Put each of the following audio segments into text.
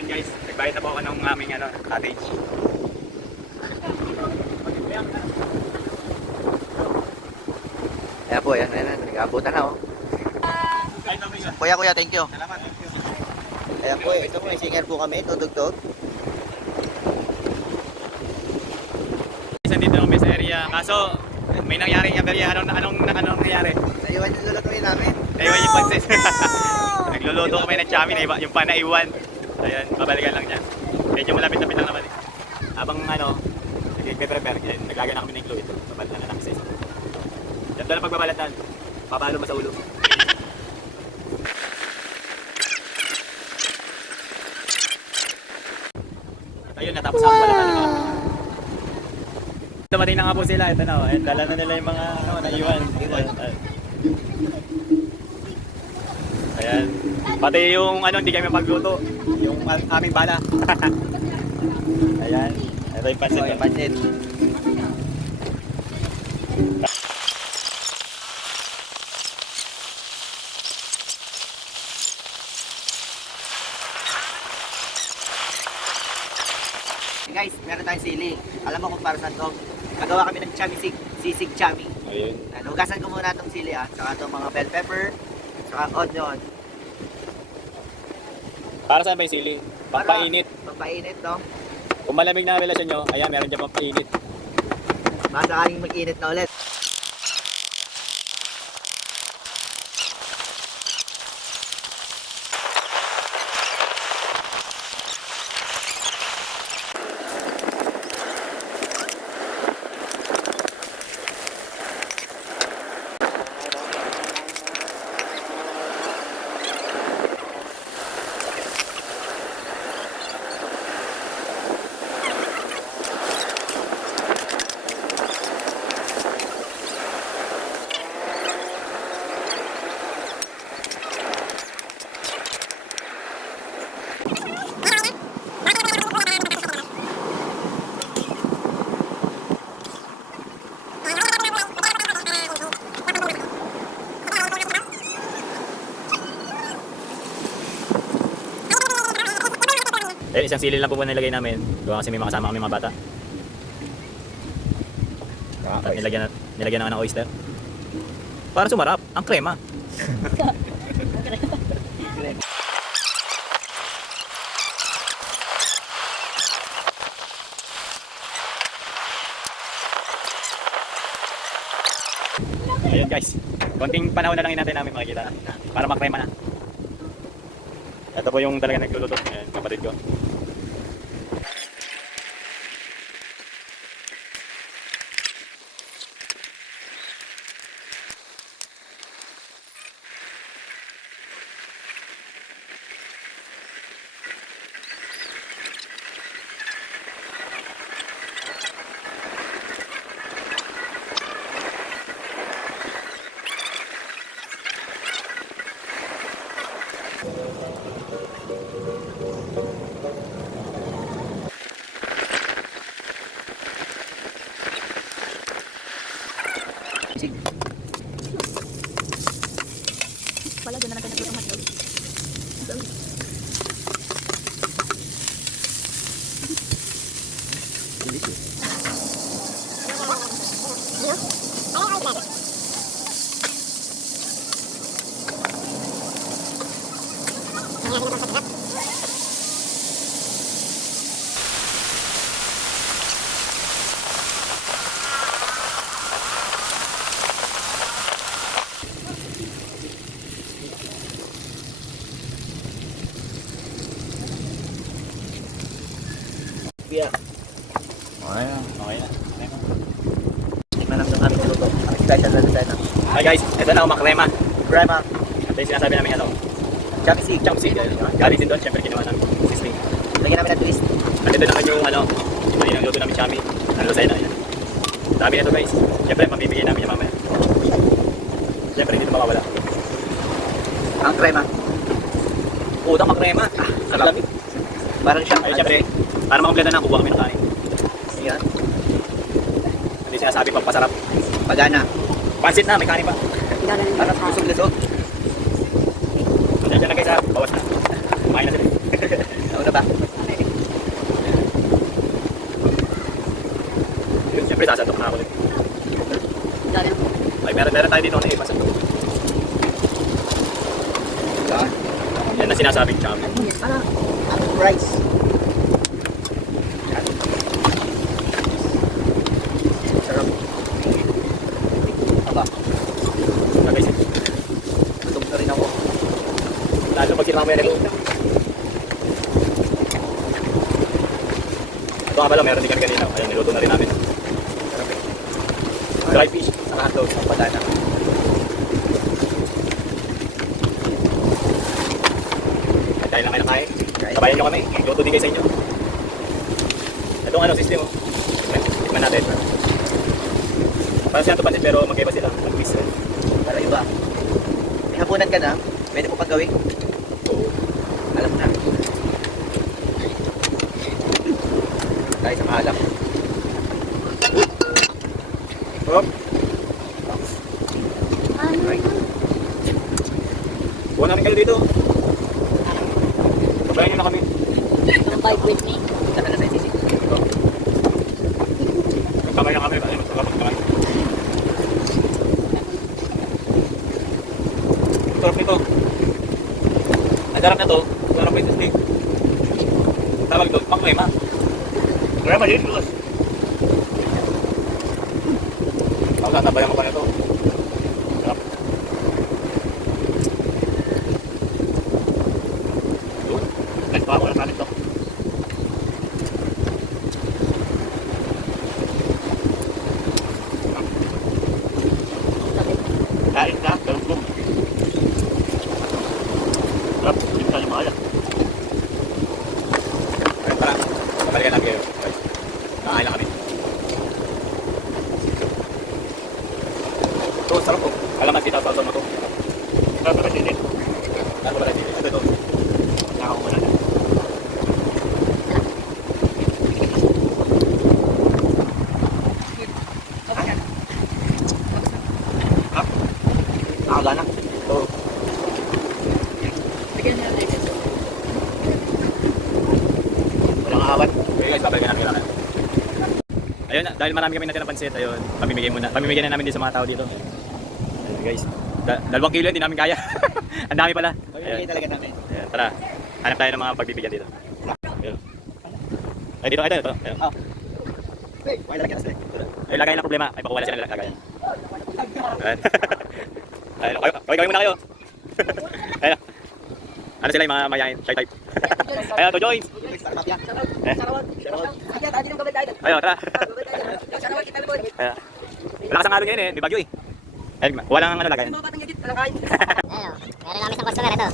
Yan guys, nagbayad na po ako ng aming cottage. Ayan po, ayan, nag-aabutan na oh. Kuya, thank you. Salamat, thank you. Ayan po, ito po, may singer po kami, tutugtog. Dito kami sa area, kaso may nangyaring aberya. Anong nangyari? Naiwan yung lulutuin namin. Naiwan yung pansit. Nagluluto kami ng chami, yung pa naiwan. Ayan, babalikan lang niya. Medyo malapit-lapit lang naman eh. Habang nag-prepare, naglagay na kami ng glue ito. Babalatan na namin sa isa. Ganda na pagbabalatan. Papalo mo sa ulo. At ayun, natapos ako balatan na. Dumating na nga po sila. Ito na, dala na nila yung mga naiwan. Ayan. Pati yung hindi kami magluto. Yung aming bala. Ayan. Ito yung pansit. Yung pansit. Hey guys, meron tayong sili. Alam mo kung para saan to? Nagawa kami ng chamisig, sisig chami. Ayun. Hugasan ko muna itong sili saka itong mga bell pepper, saka onion. Para saan ba yung sili? Pampainit. Pampainit, no? Kung malamig na relasyon nyo, ayan, meron dyan pampainit. Masakaling mag-init na ulit. Eh, isang sili lang po nilagay namin. Gawa kasi may makasama kami mga bata. At nilagyan na ng oyster. Para sumarap, ang krema. Ayun guys, konting panahon na lang hinantay namin makikita para makrema na. Ito po yung talaga nagluluto. Ayan, kapatid ko. Pala doon na natin nagluto hotdog. Yeah. Okay na. Okay na. Tingnan lang ng aming luto. Special na design na. Hi guys, ito na makrema. Crema, Ito yung sinasabi namin chamisig. chopstick. Galing din doon, syempre ginawa namin existing. Lagyan namin ng twist. Nandito naman yung yung malinang luto namin chami. Nalusay na yan. Dami na ito guys. Syempre mabibigay namin yung mamaya. Syempre hindi ito mawawala. Ang crema. Utang makrema. Sarap. Parang siya. Ay syempre, para makumpleta na, kukuha kami ng kanin. Ayan. Hindi sinasabi pang pasarap. Pagana. Pansit na, may kanin pa. Parang lusog-lusog. Diyan na guys ha, bawas na. Kumain na sila. Nauna ba? Siyempre, sasantok na ako ulit. Dami. Ay, meron tayo dito na eh. Pasantok. Yan na sinasabing chami. Yes, para. Rice. Sarap. Aba, Okay, sige. gutom na rin ako. Lalo pag sinama yan ito. Ito nga pala, meron din kami kanina. Ayan, niluto na rin namin. Sarap eh. Dry fish. Saka hotdog, ang banana. Dahil lang kayo nakain. Sabayan nyo kami. Luto din kayo sa inyo. Itong ano, system. Tignan natin. Parang siya ito pansit pero magkaiba sila. Mag-twist. Para iba. May hapunan ka na, pwede mo pang gawin. Oo. Alam na. Tayo sa maalam. Hop. Right. Buwan namin kayo dito. Sabayan nyo na kami. Ang vibe with me. Punta ka na sa ICC. Magkamay na kami. Ayun, magkamay. Sarap nito. Ang sarap na to. Sarap ito steak. Tawag ito. Makrema. Kaya maliit plus. Ako tatabayan ko pa na ito. Sarap. Yun. Next pa ako na namin ito. Kain ka, galugong. Sarap, hindi tayo maalat. Ayun, tara. Kabalikan natin kayo. Okay. Kakain lang kami. Ito, sarap po. Alamat kita sa mo to. Sarap ba sili? Sarap ba sili? Ito, ito. Nakakakuha na. Nakagana. Ito. Bigyan niya na ito. Walang awan. Okay guys, babalikan natin kailangan. Ayun na, dahil marami kami natin ng pansit, ayun, pamimigay na namin din sa mga tao dito. Ayun guys, 2 kilo hindi namin kaya. Ang dami pala. Pagpipigay talaga namin. Ayun, tara, hanap tayo ng mga pagbibigyan dito. Ayun. Ay, dito, ito. Ayun. Oh. Hey, why talaga na Ay, lagay lang problema. Ay, pakuwala sila ng lagayan. Ayun. Ayun, gawin muna kayo. Ayun. Ano sila yung mga mayayain, shy type. Ayun, to join. Ayun, tara. Ayun. Malakas ang halo ngayon eh, di bagyo eh. Ayun, walang ano lagayan. Mga batang edit. Ayun, meron namin isang customer ito.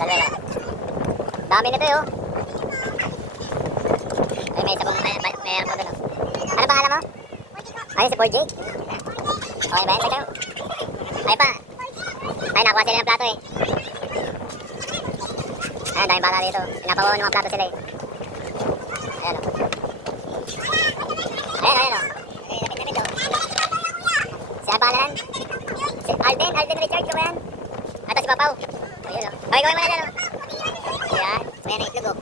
Ayan, dami nito yun. Ay, may isa pong may aircon doon. Ano pangalan mo? Ayun, si Paul J. Okay ba yan? Ay pa. Ay, nakuha sila ng plato eh. Ayun, daming bata dito. Pinapawaw ng mga plato sila eh. Ayan o. Ayun o. Si ano pangalan? Si Alden Richard, ko ba yan? Ito si Papaw. Ayun o. Okay, gawin mo na dyan o. Ayan, so yan ang itlog o.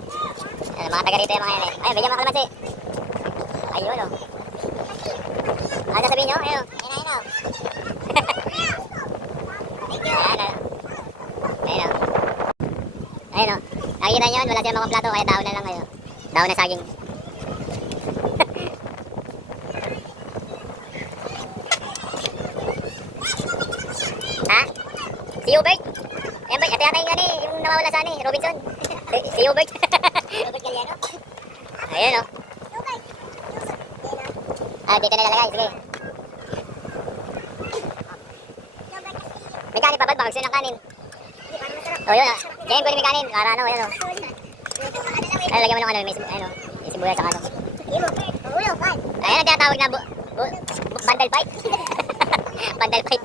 Ayan, mga taga rito yung mga yan eh. Ayun, bigyan mga kalamansi. Ayun o. Ano sasabihin nyo? Ayun o. Ayun o. Thank you. Ayan o. Ayun o. Ayun o. Nakikita nyo yun, wala silang mga plato, kaya daon na lang kayo. Daon na saging. Ha? Si Hubert? Ayan ba? Ito yata yung, yung nawawala sa Robinson. Si Hubert. Hubert Galliano? Ayun o. Ah, dito nilalagay. Sige. May kanin pa ba? Baka gusto ng kanin. O yun ah. Diyan ko may kanin. Para ano, ayun o. Ay, lagyan mo ng ano, may sibuyas sa ano. Ayan ang tinatawag na bundle fight. Bundle fight.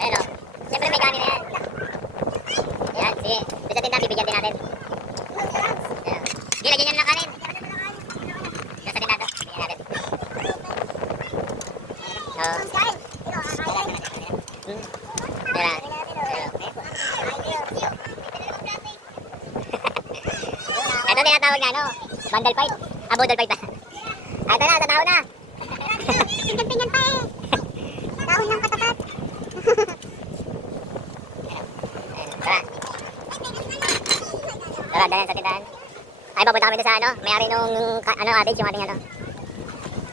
Ayan o. Siyempre may kanin na yan. Ayan, sige. Doon sa tindahan, bibigyan din natin. Ayan. Sige, lagyan nyo ng kanin. Doon sa tindahan, bibigyan natin. Tira. Bundle fight. Ah, bundle fight pa. Ah, ito na, sa tao na. Pingan-pingan pa eh. Tao ng katapat. Tara. Tara, dalan sa tindahan. Ay, papunta kami doon sa ano, may-ari nung, ano, atage, yung ating ano.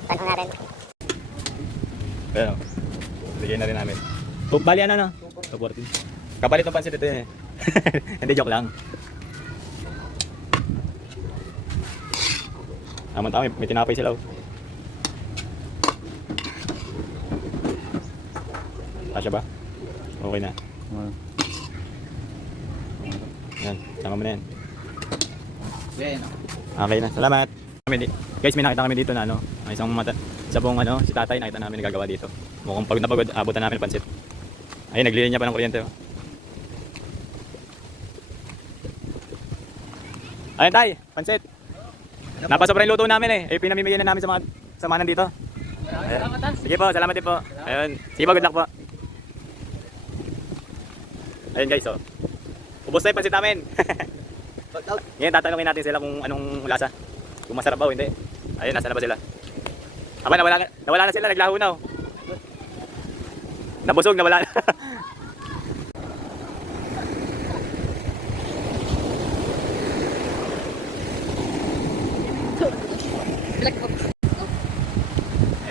Tanong natin. Pero, bigyan na rin namin. Bali ano no? 240. Kapalit ng pansit ito eh. Hindi, joke lang. Tama, may tinapay sila oh. Kasya ba? Okay na. Yan, sama mo na yan. Yan. Okay na, salamat. Guys, may nakita kami dito na ano, may isang isa pong ano, si tatay nakita namin nagagawa dito. Mukhang pagod na pagod, abutan namin ng pansit. Ayun, naglilinya pa ng kuryente oh. Ayun tay, pansit. Napasobra yung luto namin eh. Pinamimigay na namin sa mga samahan dito. Ayun. Sige po, salamat din po. Ayun, sige po, good luck po. Ayun guys, oh. Ubos na yung pansit namin. Ngayon tatanungin natin sila kung anong lasa. Kung masarap ba o hindi. Ayun, nasa na ba sila? Aba, nawala na sila, naglaho na oh. Nabusog, nawala na.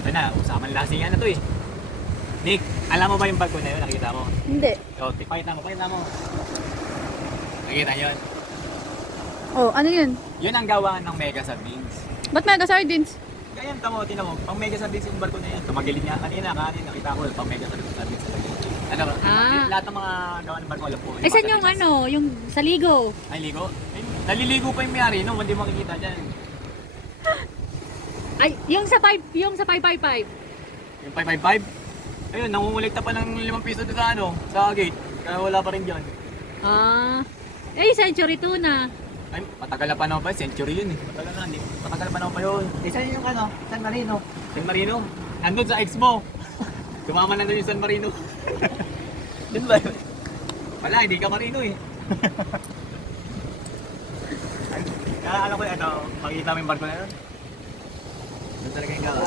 Ito na, usapan lasingan na to eh. Nick, alam mo ba yung barko na yun? Nakita mo? Hindi. O, pakita mo. Nakita yun? Oh, ano yun? Yun ang gawa ng Mega Sardines. Ba't mega sardines? Ganyan, tinan mo, pang Mega Sardines yung barko na yun. Tumagilid nga kanina, nakita ko, pang Mega Sardines sa lagi. Ano ba? Ah. Lahat ng mga gawa ng barko, alam po. Eh, saan yung ano? Yung sa ligo? Ay, ligo? Ay, naliligo pa yung may-ari, no? Hindi makikita dyan. Ay, yung sa 555. Yung 555? Ayun, nangungulikta pa ng 5 piso doon sa ano, sa gate. Kaya wala pa rin dyan. Ah. Eh, century 2 na. Ay, matagal na panahon pa yun. Century yun eh. Matagal na panahon pa yun. Isa yung ano, San Marino. San Marino. Nandun sa Expo. Tumama na doon yung San Marino. Yun ba yun? Wala, hindi ka Marino eh. Kaya alam ko ito, makikita mo yung barko na yun. Doon talaga yung gawa.